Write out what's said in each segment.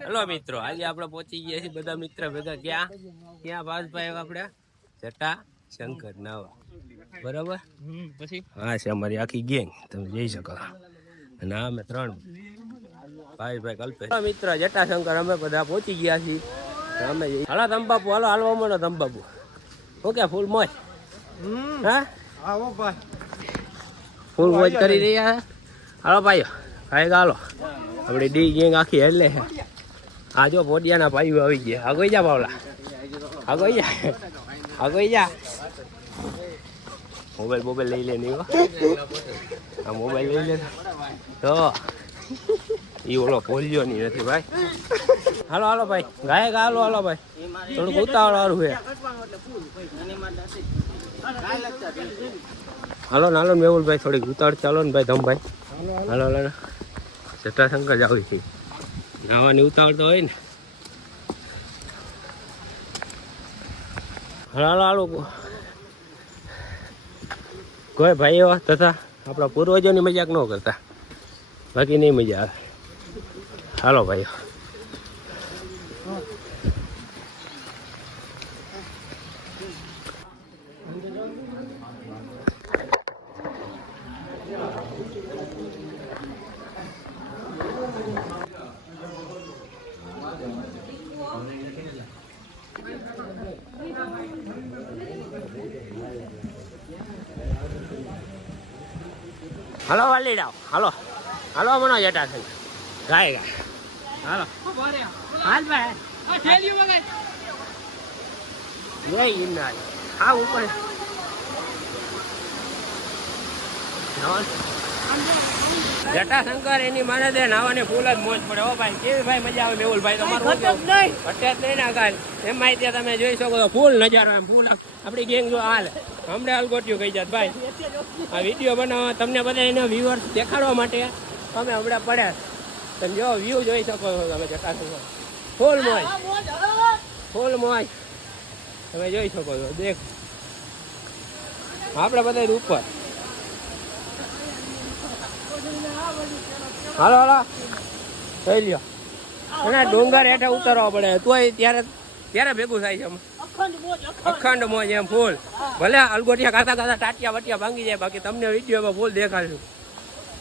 Hello મિત્રો, આજે આપણે પહોંચી ગયા છીએ બધા મિત્ર ભેગા. ક્યાં ભાસભાઈ આપણે જટા શંકર નાવા, બરાબર. પછી હા છે અમારી આખી ગેંગ, તમે જઈ શકો. અને અમે 3 ભાઈ કલ્પેશ મિત્ર જટા શંકર અમે બધા પહોંચી ગયા છીએ. અમે હાલો તંબાપુ, હાલો હાલવા મળો તંબાપુ. ઓકે, ફૂલ મોજ. હા ફૂલ મોજ કરી રહ્યા. હાલો ભાઈઓ, ભાઈ હાલો આપણે ડી ગેંગ આખી હેલે છે. આ જો પોડિયાના ભાઈઓ આવી ગયા. આગળ જા બાવલા, આગળ જા. મોબાઈલ લઈ લે નહીં, આ મોબાઈલ લઈ લે તો એ ઓલો પોલિયો ની નથી ભાઈ. હાલો ભાઈ, ગાય હાલો ભાઈ, થોડુંક ઉતાવળ વાળું છે. હાલો મેહુલભાઈ, થોડીક ઉતાવળ ચાલો ને ભાઈ. ધમભાઈ હાલો જટાશંકર જ આવી છે. નાવાની ઉતાવળ તો હોય ને. હાલો કોઈ ભાઈઓ તથા આપણા પૂર્વજોની મજાક ન કરતા, બાકી નહીં મજા આવે. હાલો ભાઈઓ, હાલો વાલી જાઓ. હાલો મનો જટા થઈ ગાય હાલો હાલ ભાઈ હા ઉપર જટાશંકર એની માને દે નાવાની ફૂલ જ મોજ પડે. હો ભાઈ, કેવી ભાઈ મજા આવે. મેહુલભાઈ તમારું અત્યારે નહીં ના કાલ એમાં ત્યાં તમે જોઈ શકો તો ફૂલ નજારો. એમ ફૂલ આપણી ગેંગ જો હાલ હમણાં હાલગોટ્યું કહી જાત ભાઈ. આ વિડીયો બનાવવા તમને બધા એના વ્યુઅર્સ દેખાડવા માટે તમે હમણાં પડ્યા. તમે જો વ્યૂ જોઈ શકો છો તમે જટાશંકર ફૂલ મોજ તમે જોઈ શકો છો. દેખ આપણે બધા ઉપર. હાલો જોઈ લ્યો. અને ડુંગર હેઠે ઉતરવા પડે તોય ત્યારે ભેગું થાય છે અખંડ મોજ. એમ ફૂલ ભલે અલગોટિયા ખાતા ટાટિયા વટિયા ભાંગી જાય, બાકી તમને વિડીયોમાં ફૂલ દેખાડશું.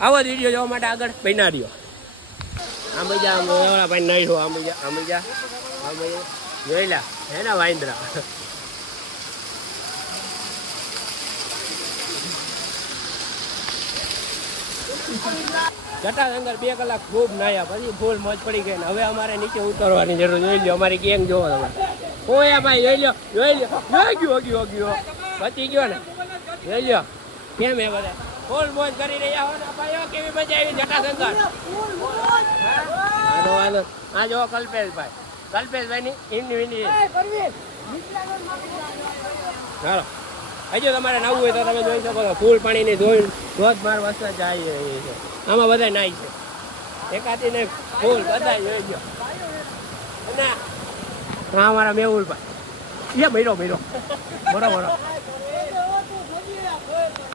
આવો જ વિડીયો જોવા માટે આગળ બના રહ્યો. આમ જા ભાઈ નહીં આમ જા જોઈ લા હે ને વાંદરા. જટાશંકર 2 કલાક ખૂબ નાયા, પછી ફૂલ મોજ પડી ગઈ. હવે અમારે નીચે ઉતરવાની જરૂર. જોઈ લો અમારી ગેંગ જોવો તમે. ઓયા ભાઈ જોઈ લો ગયો બચી ગયો ને. જોઈ લો કેમ એ બધા ફૂલ મોજ કરી રહ્યા હો ને ભાઈઓ. કેવી મજા આવી જટાશંકર. આ જો કલ્પેશભાઈ ની ઇન્ડિવિની. હાલો હજુ તમારે નાવું હોય તો તમે જોઈ શકો છો. ફૂલ પાણીની ધોધમાર વરસાદ જાય રહી છે. આમાં બધા નાય છે. એકાદી ને ફૂલ બધા જોઈ ગયો. હા અમારા મેહુલભાઈ એ બરોબર